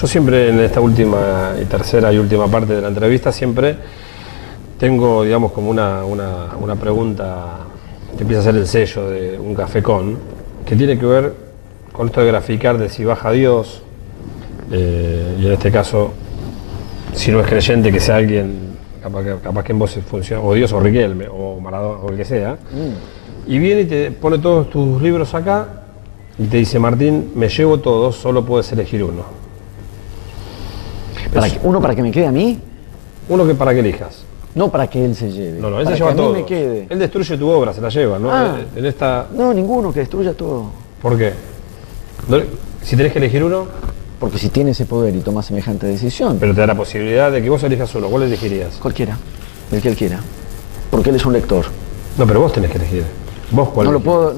Yo siempre en esta última y tercera y última parte de la entrevista siempre tengo, digamos, como una pregunta que empieza a ser el sello de un café con, que tiene que ver con esto de graficar de si baja Dios, y en este caso, si no es creyente, que sea alguien, capaz que en vos funciona, o Dios o Riquelme, o Maradona, o el que sea, y viene y te pone todos tus libros acá, y te dice, Martín, me llevo todos, solo puedes elegir uno. ¿Uno para que me quede a mí? Uno que para que elijas. No para que él se lleve. No, él para se lleva que a mí todo. me quede. Él destruye tu obra, se la lleva, ¿no? En esta... No, ninguno, que destruya todo. ¿Por qué? Si tenés que elegir uno... Porque si tiene ese poder y toma semejante decisión... Pero te da la posibilidad de que vos elijas uno. ¿Cuál elegirías? Cualquiera, el que él quiera. Porque él es un lector. No, pero vos tenés que elegir. ¿Vos cuál no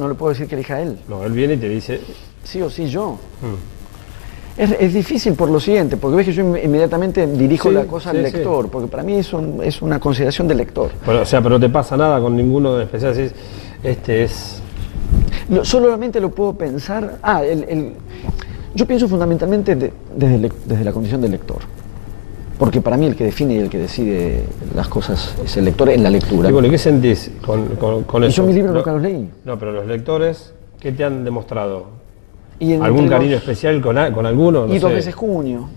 le puedo decir que elija él. No, él viene y te dice... Sí o sí yo. Es difícil por lo siguiente, porque ves que yo inmediatamente dirijo la cosa al lector, porque para mí es una consideración del lector. Pero, o sea, pero no te pasa nada con ninguno de especial, decís, este es... Solamente lo puedo pensar... yo pienso fundamentalmente desde la condición del lector. Porque para mí el que define y el que decide las cosas es el lector en la lectura. Y bueno, ¿qué sentís con eso? Y yo mis libros nunca los leí. No, pero los lectores, ¿qué te han demostrado? Y ¿Algún cariño especial con alguno? No y sé. 2 veces junio.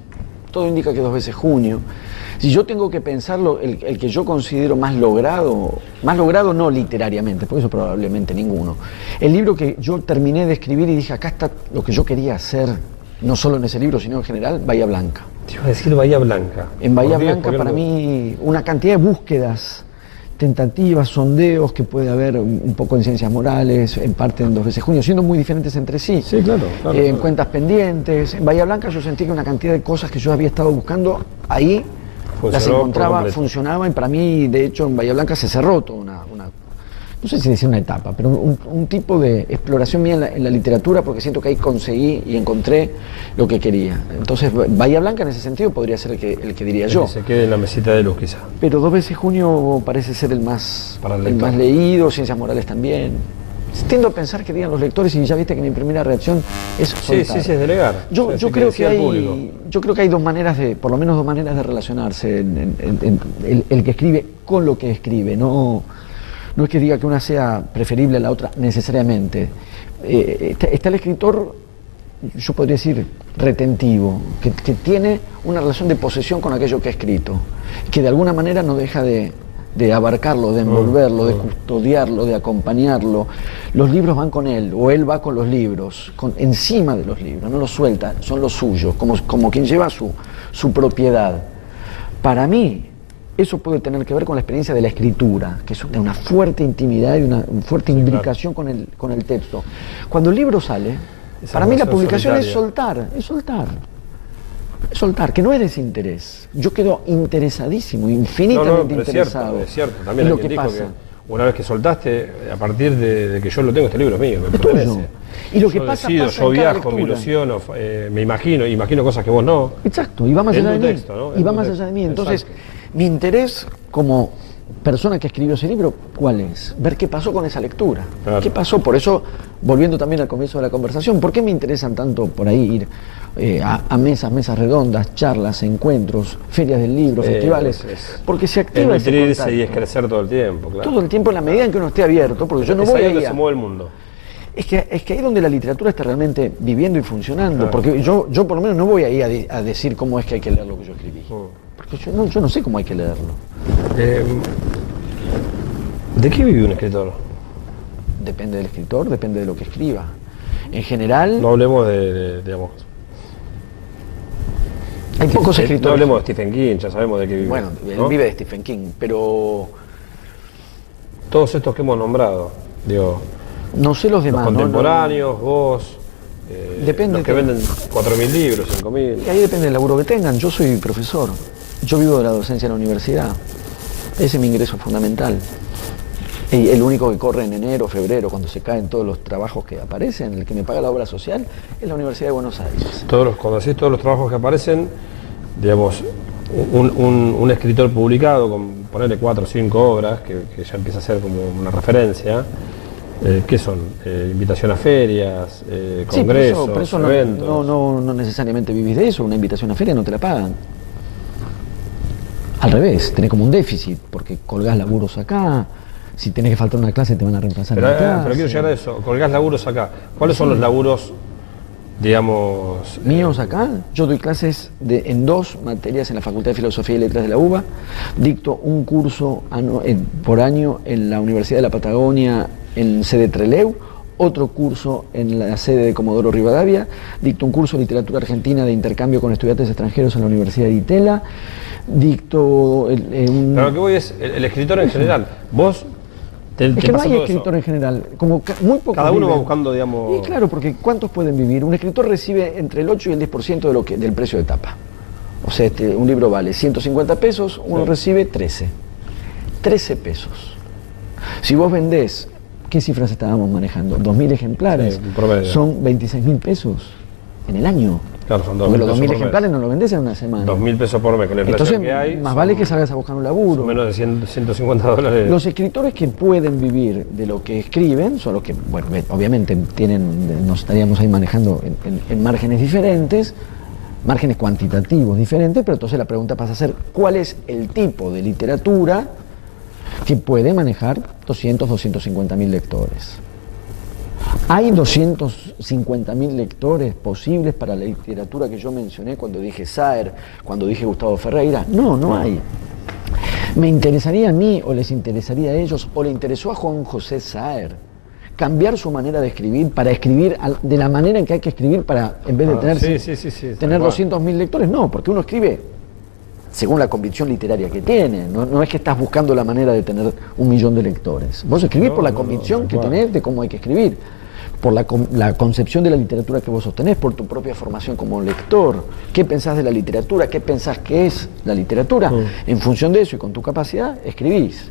Todo indica que 2 veces junio. Si yo tengo que pensarlo, el que yo considero más logrado no literariamente, porque eso probablemente ninguno. El libro que yo terminé de escribir y dije, acá está lo que yo quería hacer, no solo en ese libro, sino en general, Bahía Blanca. Te iba a decir Bahía Blanca. En Bahía Blanca, para mí, una cantidad de búsquedas, tentativas, sondeos que puede haber un poco en ciencias morales, en parte en 2 veces junio, siendo muy diferentes entre sí. Sí, claro. En cuentas pendientes. En Bahía Blanca yo sentí que una cantidad de cosas que yo había estado buscando ahí las encontraba, funcionaba, y para mí, de hecho, en Bahía Blanca se cerró toda no sé si decir una etapa, pero un tipo de exploración mía en la literatura, porque siento que ahí conseguí y encontré lo que quería. Entonces, Bahía Blanca en ese sentido podría ser el que diría yo. Que se quede en la mesita de luz, quizá. Pero 2 veces junio parece ser el más leído, Ciencias Morales también. Tiendo a pensar que digan los lectores, y ya viste que mi primera reacción es soltar. Sí, es delegar. Yo creo que hay 2 maneras por lo menos 2 maneras de relacionarse, el que escribe con lo que escribe, no es que diga que una sea preferible a la otra necesariamente. Está el escritor, yo podría decir, retentivo, que tiene una relación de posesión con aquello que ha escrito, que de alguna manera no deja de abarcarlo, de envolverlo, de custodiarlo, de acompañarlo. Los libros van con él, o él va con los libros, encima de los libros, no los suelta, son los suyos, como quien lleva su propiedad. Para mí, eso puede tener que ver con la experiencia de la escritura, que es una fuerte intimidad y una fuerte imbricación con el texto. Cuando el libro sale, para mí la publicación es soltar, que no es desinterés. Yo quedo interesadísimo, infinitamente interesado. Es cierto, también lo que pasa. Que una vez que soltaste, a partir de que yo lo tengo, este libro es mío, me pertenece. Y lo que yo pasa, decido, pasa yo en cada viajo, me lectura. ilusiono, me imagino cosas que vos no. Exacto, y va más allá de mí. Texto, ¿no? Y va más allá de mí. Entonces, mi interés como persona que escribió ese libro, ¿cuál es? Ver qué pasó con esa lectura. Claro. ¿Qué pasó? Por eso, volviendo también al comienzo de la conversación, ¿por qué me interesan tanto por ahí ir a mesas redondas, charlas, encuentros, ferias del libro, festivales? Porque se activa ese contacto. Y es crecer todo el tiempo, claro. Todo el tiempo, en la medida en que uno esté abierto, porque yo no voy ahí a donde se mueve el mundo. Es que ahí es donde la literatura está realmente viviendo y funcionando, claro. Porque yo por lo menos no voy ahí a decir cómo es que hay que leer lo que yo escribí. Porque yo no sé cómo hay que leerlo. ¿De qué vive un escritor? Depende del escritor, depende de lo que escriba. En general... No hablemos digamos... Hay pocos escritores. No hablemos de Stephen King, ya sabemos de qué vive. Bueno, él vive de Stephen King, pero... Todos estos que hemos nombrado, digo... No sé los demás. Los contemporáneos, vos... Depende. Los que venden 4.000 libros, 5.000... Y ahí depende del laburo que tengan. Yo soy profesor. Yo vivo de la docencia en la universidad. Ese es mi ingreso fundamental. Y el único que corre en enero, febrero, cuando se caen todos los trabajos que aparecen, el que me paga la obra social, es la Universidad de Buenos Aires. Cuando decís todos los trabajos que aparecen, digamos, un escritor publicado con, ponerle 4 o 5 obras, que ya empieza a ser como una referencia, ¿Qué son? ¿Invitación a ferias, Sí, congresos, pero eso eventos? no necesariamente vivís de eso. Una invitación a feria no te la pagan. Al revés, tenés como un déficit, porque colgás laburos acá. Si tenés que faltar una clase, te van a reemplazar en la clase. Pero quiero llegar a eso. Colgás laburos acá. ¿Cuáles son los laburos, digamos... Míos acá? Yo doy clases en 2 materias en la Facultad de Filosofía y Letras de la UBA. Dicto un curso por año en la Universidad de la Patagonia, en sede Trelew. Otro curso en la sede de Comodoro Rivadavia. Dicto un curso de literatura argentina de intercambio con estudiantes extranjeros en la Universidad de Itela. Dicto... Pero lo que voy es, el escritor en general. Vos... Es que no hay escritor en general, como muy pocos cada uno viven. va buscando, digamos... Y claro, porque ¿cuántos pueden vivir? Un escritor recibe entre el 8 y el 10% del precio de tapa. O sea, un libro vale 150 pesos, uno recibe 13. 13 pesos. Si vos vendés, ¿qué cifras estábamos manejando? 2.000 ejemplares, son 26.000 pesos en el año. Claro, son 2.000 porque los 2.000 pesos ejemplares no lo vendés en una semana. 2.000 pesos por mes con el Entonces, que hay. más vale que salgas a buscar un laburo. Son menos de 150 dólares. Los escritores que pueden vivir de lo que escriben son los que, bueno, obviamente nos estaríamos ahí manejando en márgenes diferentes, márgenes cuantitativos diferentes, pero entonces la pregunta pasa a ser, ¿cuál es el tipo de literatura que puede manejar 200, 250.000 lectores? ¿Hay 250.000 lectores posibles para la literatura que yo mencioné cuando dije Saer, cuando dije Gustavo Ferreira? No hay. ¿Me interesaría a mí o les interesaría a ellos o le interesó a Juan José Saer cambiar su manera de escribir para escribir de la manera en que hay que escribir para, en vez de tener 200.000 lectores? No, porque uno escribe según la convicción literaria que tiene. No es que estás buscando la manera de tener 1.000.000 de lectores. Vos escribís por la convicción que tenés de cómo hay que escribir, por la concepción de la literatura que vos sostenés, por tu propia formación como lector. ¿Qué pensás de la literatura? ¿Qué pensás que es la literatura? En función de eso y con tu capacidad, escribís.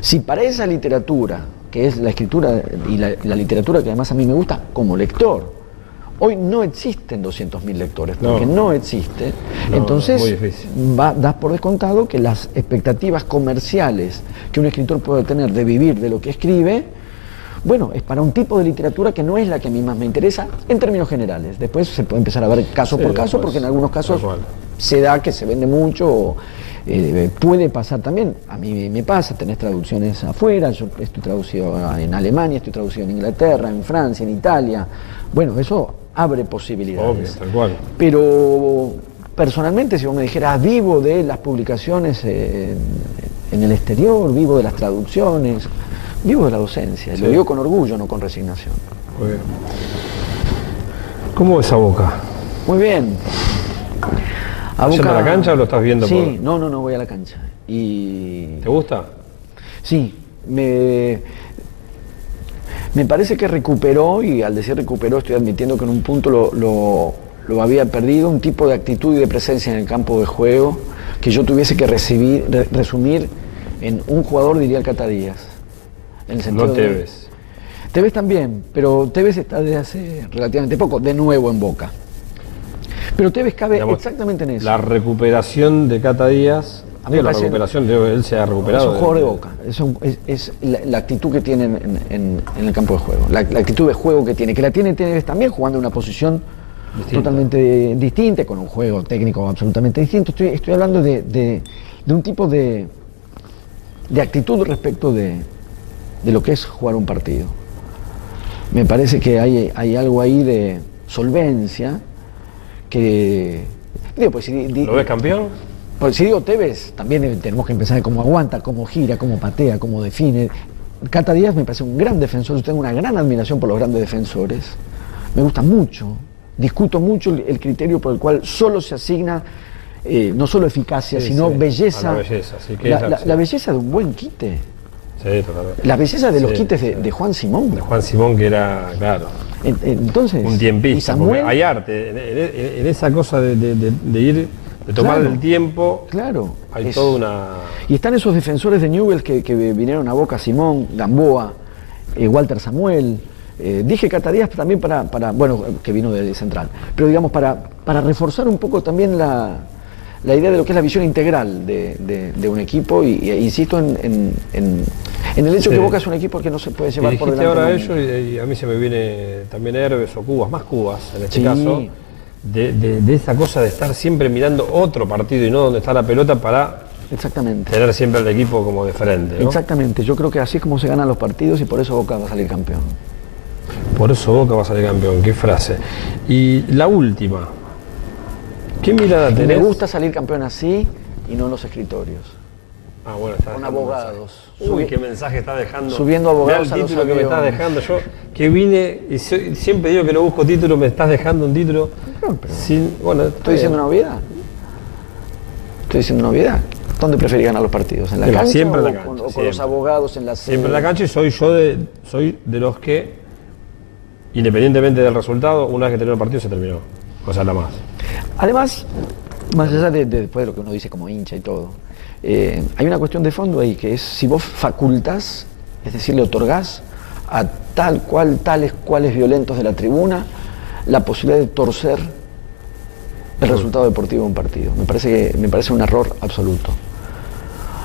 Si para esa literatura, que es la escritura y la literatura que además a mí me gusta como lector, hoy no existen 200.000 lectores, porque no existe, entonces das por descontado que las expectativas comerciales que un escritor puede tener de vivir de lo que escribe, bueno, es para un tipo de literatura que no es la que a mí más me interesa en términos generales. Después se puede empezar a ver caso por caso, porque en algunos casos se da que se vende mucho, puede pasar también, a mí me pasa, tenés traducciones afuera, yo estoy traducido en Alemania, estoy traducido en Inglaterra, en Francia, en Italia, bueno, eso abre posibilidades. Obvio, tal cual. Pero personalmente, si vos me dijeras, vivo de las publicaciones en el exterior, vivo de las traducciones, vivo de la docencia, lo digo con orgullo, no con resignación. Muy bien. ¿Cómo ves a Boca? Muy bien. ¿Estás yendo a la cancha o lo estás viendo? Sí, no, voy a la cancha. Y... ¿Te gusta? Sí, me parece que recuperó, y al decir recuperó estoy admitiendo que en un punto lo había perdido, un tipo de actitud y de presencia en el campo de juego que yo tuviese que resumir en un jugador, diría el Cata Díaz. En el sentido no Tevez. Tevez también, pero Tevez está desde hace relativamente poco, de nuevo en Boca. Pero Tevez cabe exactamente en eso. La recuperación de Cata Díaz, recuperación, él se ha recuperado. Es un jugador de Boca, es la actitud que tiene en el campo de juego, la actitud de juego que tiene Tevez también jugando en una posición totalmente distinta, con un juego técnico absolutamente distinto. Estoy hablando de un tipo de actitud respecto de lo que es jugar un partido. Me parece que hay algo ahí de solvencia que... Digo, pues, ¿Lo ves campeón? Pues si digo Tevez, también tenemos que empezar de cómo aguanta, cómo gira, cómo patea, cómo define. Cata Díaz me parece un gran defensor, yo tengo una gran admiración por los grandes defensores. Me gusta mucho, discuto mucho el criterio por el cual solo se asigna no solo eficacia, sino belleza. La belleza, la belleza de un buen quite. Sí, totalmente. La belleza de los quites de Juan Simón. De Juan Simón, que era, claro, entonces, un tiempista. Samuel, hay arte en esa cosa de ir, de tomar el tiempo. Claro. Hay toda una... Y están esos defensores de Newell's que vinieron a Boca: Simón, Gamboa, Walter Samuel. Dije Cata Díaz también bueno, que vino de Central, pero digamos para reforzar un poco también la idea de lo que es la visión integral de un equipo, y insisto en En el hecho que Boca es un equipo que no se puede llevar por delante. Ahora ellos, y a mí se me viene también Herbes o Cubas, más Cubas en este caso, de esa cosa de estar siempre mirando otro partido y no donde está la pelota para tener siempre al equipo como de frente, ¿no? Exactamente, yo creo que así es como se ganan los partidos y por eso Boca va a salir campeón. Por eso Boca va a salir campeón, qué frase. Y la última, ¿qué mirada tenés? Me gusta salir campeón así y no en los escritorios. Ah, bueno, está con abogados. Uy, qué mensaje está dejando. Subiendo abogados a los título que me estás dejando. Yo que vine y siempre digo que no busco título, me estás dejando un título. No, pero ¿estoy diciendo una obviedad? ¿Estoy diciendo una obviedad? ¿Dónde preferís ganar los partidos? ¿En la cancha siempre o, en la cancha, con los abogados en la sede? Siempre en la cancha, y soy de los que, independientemente del resultado, una vez que terminó el partido se terminó. O sea, nada más. Además, más allá de después de lo que uno dice como hincha y todo, hay una cuestión de fondo ahí, que es si vos facultás, es decir, le otorgás a tales cuales violentos de la tribuna la posibilidad de torcer el resultado deportivo de un partido. Me parece un error absoluto.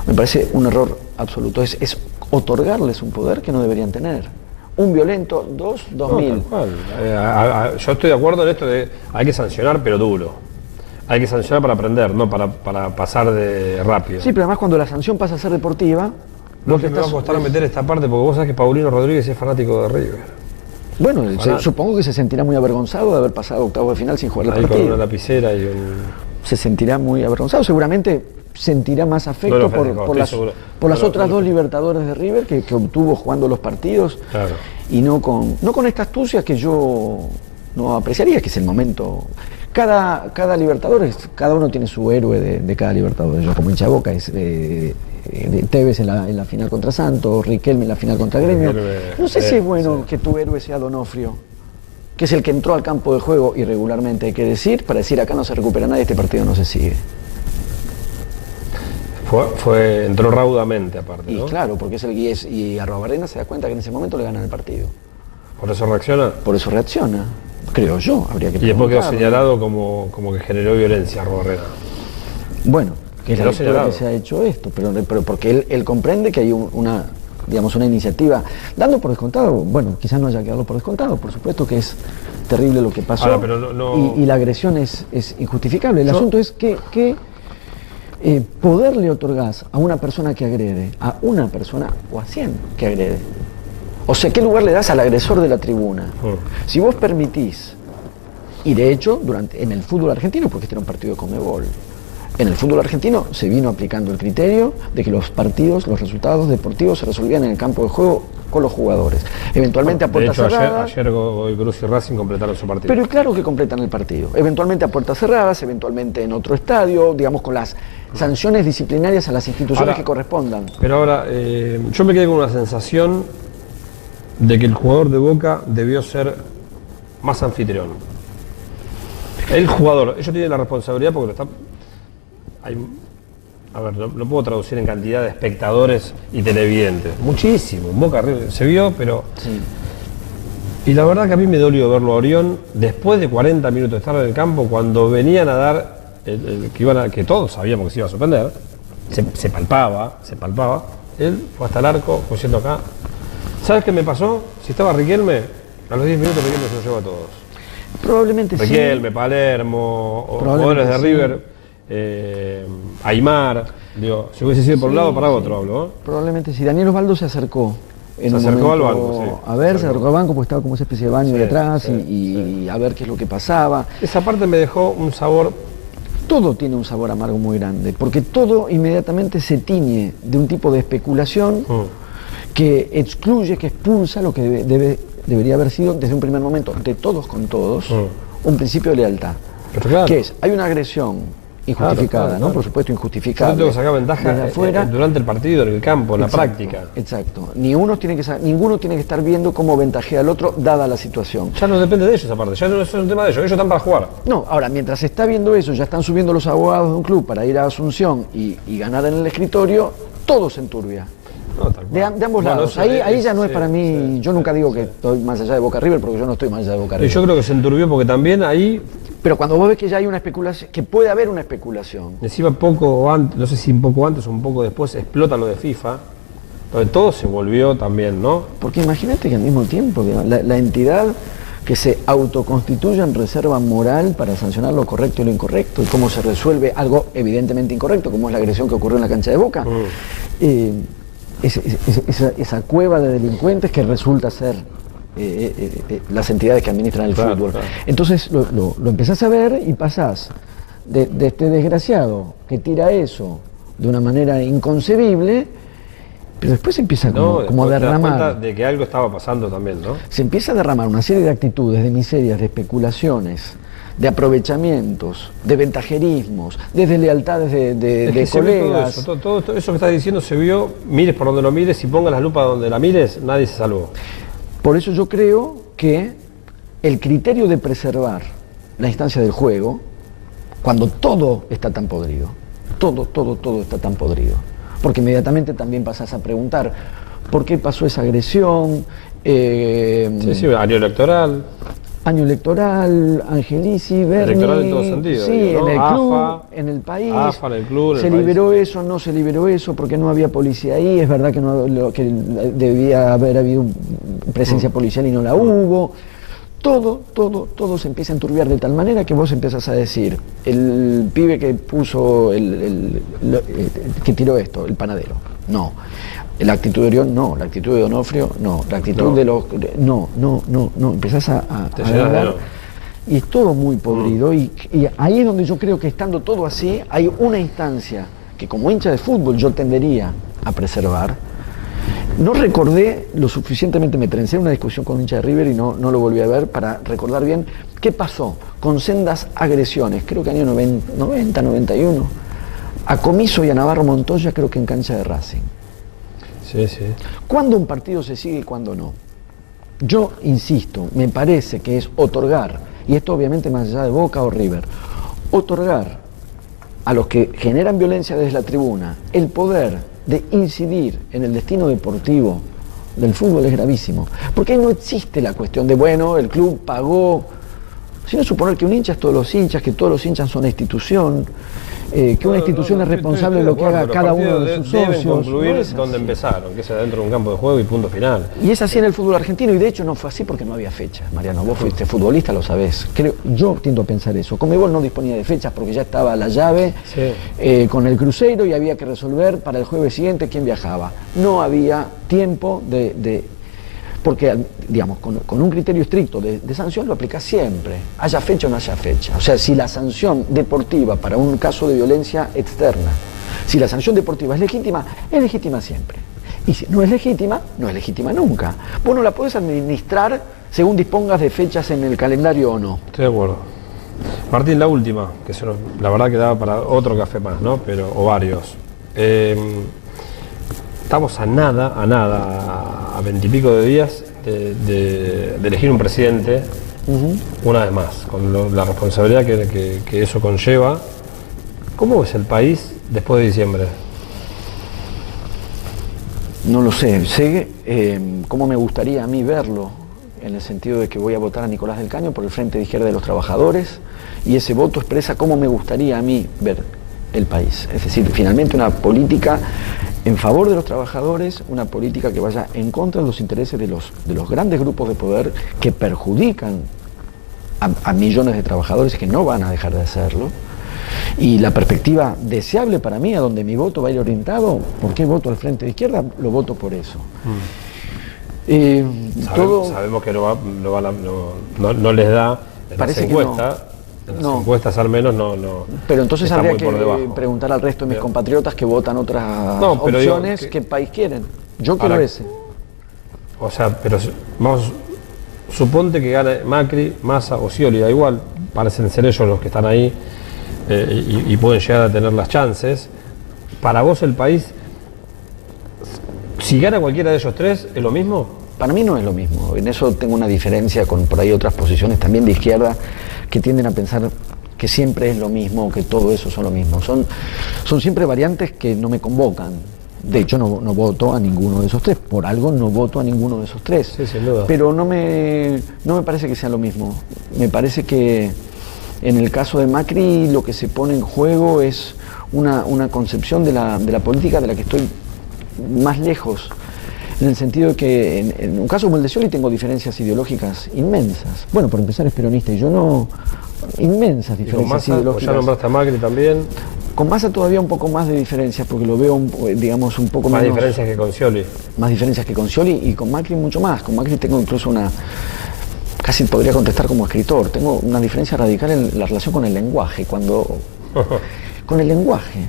Me parece un error absoluto. Es otorgarles un poder que no deberían tener. Un violento, 2000. Yo estoy de acuerdo en esto de hay que sancionar, pero duro. Hay que sancionar para aprender, no para pasar de rápido. Sí, pero además cuando la sanción pasa a ser deportiva... No me va a costar meter esta parte, porque vos sabés que Paulino Rodríguez es fanático de River. Bueno, supongo que se sentirá muy avergonzado de haber pasado octavos de final sin jugar el partido. Con una lapicera y Se sentirá muy avergonzado, seguramente sentirá más afecto por las otras dos Libertadores de River que obtuvo jugando los partidos, claro. Y no con esta astucia que yo no apreciaría, que es el momento. Cada Libertadores, cada uno tiene su héroe de cada Libertadores. Yo como hincha de Boca es Tevez en la final contra Santos, Riquelme en la final contra Gremio. No sé si es bueno que tu héroe sea Donofrio, que es el que entró al campo de juego irregularmente, hay que decir, para decir acá no se recupera nadie, este partido no se sigue. Entró raudamente aparte, ¿no? Y claro, porque es el guíes y Arruabarrena se da cuenta que en ese momento le ganan el partido. ¿Por eso reacciona? Por eso reacciona, creo yo, habría que Y después quedó señalado como que generó violencia Arruabarrena. Bueno, que es la lectura que se ha hecho esto, pero porque él comprende que hay una iniciativa, dando por descontado, bueno, quizás no haya quedado por descontado, por supuesto que es terrible lo que pasó. Ahora, pero y la agresión es injustificable. El asunto es que poder le otorgás a una persona que agrede, a una persona o a 100 que agrede. O sea, ¿qué lugar le das al agresor de la tribuna? Si vos permitís, y de hecho, en el fútbol argentino, porque este era un partido de Conmebol, en el fútbol argentino se vino aplicando el criterio de que los partidos, los resultados deportivos se resolvían en el campo de juego con los jugadores. Eventualmente a puerta cerrada. Ayer Godoy Cruz y Racing completaron su partido. Pero claro que completan el partido. Eventualmente a puertas cerradas, eventualmente en otro estadio, digamos con las sanciones disciplinarias a las instituciones que correspondan. Pero ahora, yo me quedé con una sensación de que el jugador de Boca debió ser más anfitrión. El jugador, ellos tienen la responsabilidad porque lo está... no puedo traducir en cantidad de espectadores y televidentes. Muchísimo, en Boca se vio, pero... Sí. Y la verdad que a mí me dolió verlo a Orión después de 40 minutos de estar en el campo, cuando venían a dar que todos sabíamos que se iba a sorprender, se palpaba. Él fue hasta el arco, cogiendo acá. ¿Sabes qué me pasó? Si estaba Riquelme, a los 10 minutos Riquelme se lo lleva a todos. Probablemente Riquelme, Palermo, jugadores de River, Aymar, digo, si hubiese sido por un lado, para otro hablo, ¿eh? Probablemente sí. Daniel Osvaldo se acercó. Se acercó al banco, sí. A ver, se acercó al banco porque estaba como esa especie de baño de atrás y a ver qué es lo que pasaba. Esa parte me dejó un sabor... Todo tiene un sabor amargo muy grande, porque todo inmediatamente se tiñe de un tipo de especulación que excluye, que expulsa lo que debería haber sido desde un primer momento, de todos con todos, un principio de lealtad. Pero claro. Que es, hay una agresión injustificada, ¿no? Por supuesto, injustificada. Yo tengo que sacar ventaja afuera, durante el partido, en el campo, en la práctica. Exacto. Ninguno tiene que estar viendo cómo ventajea al otro, dada la situación. Ya no depende de ellos esa parte, ya no es un tema de ellos están para jugar. No, ahora, mientras se está viendo eso, ya están subiendo los abogados de un club para ir a Asunción y ganar en el escritorio, todo se enturbia. No, de ambos lados. Ahí ya no es para mí, yo nunca digo que estoy más allá de Boca River, porque yo no estoy más allá de Boca River. Yo creo que se enturbió porque también ahí... Pero cuando vos ves que ya hay una especulación, que puede haber una especulación. Encima poco antes, no sé si un poco antes o un poco después, explota lo de FIFA. donde todo se volvió también, ¿no? Porque imagínate que al mismo tiempo, digamos, la entidad que se autoconstituye en reserva moral para sancionar lo correcto y lo incorrecto, y cómo se resuelve algo evidentemente incorrecto, como es la agresión que ocurrió en la cancha de Boca, esa cueva de delincuentes que resulta ser las entidades que administran el fútbol. Claro. Entonces lo empezás a ver y pasás de este desgraciado que tira eso de una manera inconcebible, pero después se empieza como a derramar. Te das cuenta de que algo estaba pasando también, ¿no? Se empieza a derramar una serie de actitudes, de miserias, de especulaciones, de aprovechamientos, de ventajerismos, de deslealtades de colegas. Todo eso que estás diciendo se vio, mires por donde lo mires y pongas la lupa donde la mires, nadie se salvó. Por eso yo creo que el criterio de preservar la instancia del juego, cuando todo está tan podrido, todo está tan podrido, porque inmediatamente también pasás a preguntar por qué pasó esa agresión. Sí, año electoral, Angelici, Berni, electoral en todo sentido, sí, digo, ¿no? en el club, AFA, en el país, AFA, en el club, se liberó eso, no se liberó eso, porque no había policía ahí, es verdad que debía haber habido presencia policial y no la hubo. Todo se empieza a enturbiar de tal manera que vos empiezas a decir, el pibe que puso, que tiró esto, el panadero, no. La actitud de Orión, no. La actitud de Donofrio, no. La actitud de los... No. Empezás a hablar, y es todo muy podrido. Y ahí es donde yo creo que estando todo así, hay una instancia que como hincha de fútbol yo tendería a preservar. No recordé lo suficientemente, me trencé en una discusión con un hincha de River y no lo volví a ver para recordar bien qué pasó con sendas agresiones, creo que año 90, 91, a Comiso y a Navarro Montoya, creo que en cancha de Racing. Sí. ¿Cuándo un partido se sigue y cuándo no? Yo insisto, me parece que es otorgar, y esto obviamente más allá de Boca o River, otorgar a los que generan violencia desde la tribuna el poder de incidir en el destino deportivo del fútbol es gravísimo. Porque ahí no existe la cuestión de, bueno, el club pagó, sino suponer que un hincha es todos los hinchas, que todos los hinchas son una institución, que una institución es responsable de lo que haga cada uno de sus socios. Deben concluir donde empezaron, que es dentro de un campo de juego y punto final. Y es así en el fútbol argentino, y de hecho no fue así porque no había fechas, Mariano. Vos fuiste futbolista, lo sabés. Yo tiendo a pensar eso. Conmebol no disponía de fechas porque ya estaba la llave con el Cruzeiro y había que resolver para el jueves siguiente quién viajaba. No había tiempo porque, digamos, con un criterio estricto de sanción lo aplicás siempre, haya fecha o no haya fecha. O sea, si la sanción deportiva para un caso de violencia externa, si la sanción deportiva es legítima siempre. Y si no es legítima nunca. Vos no la podés administrar según dispongas de fechas en el calendario o no. Estoy de acuerdo. Martín, la última, que la verdad que daba para otro café más, ¿no? O varios. Estamos a nada, a 20 y pico de días de elegir un presidente, una vez más, con la responsabilidad que eso conlleva. ¿Cómo es el país después de diciembre? No lo sé, cómo me gustaría a mí verlo, en el sentido de que voy a votar a Nicolás del Caño por el Frente de Izquierda de los Trabajadores, y ese voto expresa cómo me gustaría a mí ver el país. Es decir, finalmente una política en favor de los trabajadores, una política que vaya en contra de los intereses de los grandes grupos de poder que perjudican a millones de trabajadores que no van a dejar de hacerlo. Y la perspectiva deseable para mí, a donde mi voto va a ir orientado, ¿por qué voto al Frente de Izquierda? Lo voto por eso. Sabemos que no les da en las encuestas. En las encuestas al menos no. Pero entonces habría que preguntar al resto de mis compatriotas que votan otras opciones, ¿qué país quieren? Yo quiero ese. O sea, pero suponte que gane Macri, Massa o Scioli, da igual, parecen ser ellos los que están ahí y pueden llegar a tener las chances. Para vos el país, si gana cualquiera de ellos tres, ¿es lo mismo? Para mí no es lo mismo. En eso tengo una diferencia con por ahí otras posiciones también de izquierda que tienden a pensar que siempre es lo mismo, que todo eso son lo mismo. Son siempre variantes que no me convocan. De hecho, no voto a ninguno de esos tres. Por algo no voto a ninguno de esos tres. Sí, sin duda. Pero no me parece que sea lo mismo. Me parece que en el caso de Macri lo que se pone en juego es una concepción de la política de la que estoy más lejos, en el sentido de que en un caso como el de Scioli tengo diferencias ideológicas inmensas. Bueno, por empezar es peronista y yo no... Inmensas diferencias ¿Y con Massa, ideológicas. ya nombraste a Macri también? Con Massa todavía un poco más de diferencias, porque lo veo, digamos, un poco Más menos... diferencias que con Scioli. Más diferencias que con Scioli, y con Macri mucho más. Con Macri tengo incluso una... Casi podría contestar como escritor. Tengo una diferencia radical en la relación con el lenguaje. Con el lenguaje.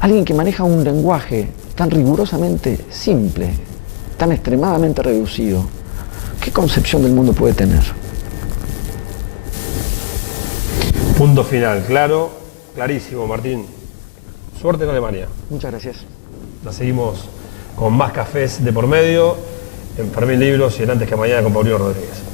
Alguien que maneja un lenguaje tan rigurosamente simple, tan extremadamente reducido, ¿qué concepción del mundo puede tener? Punto final, claro, clarísimo, Martín. Suerte en Alemania. Muchas gracias. La seguimos con más cafés de por medio, en Fermín Libros y en Antes que Mañana con Paulino Rodríguez.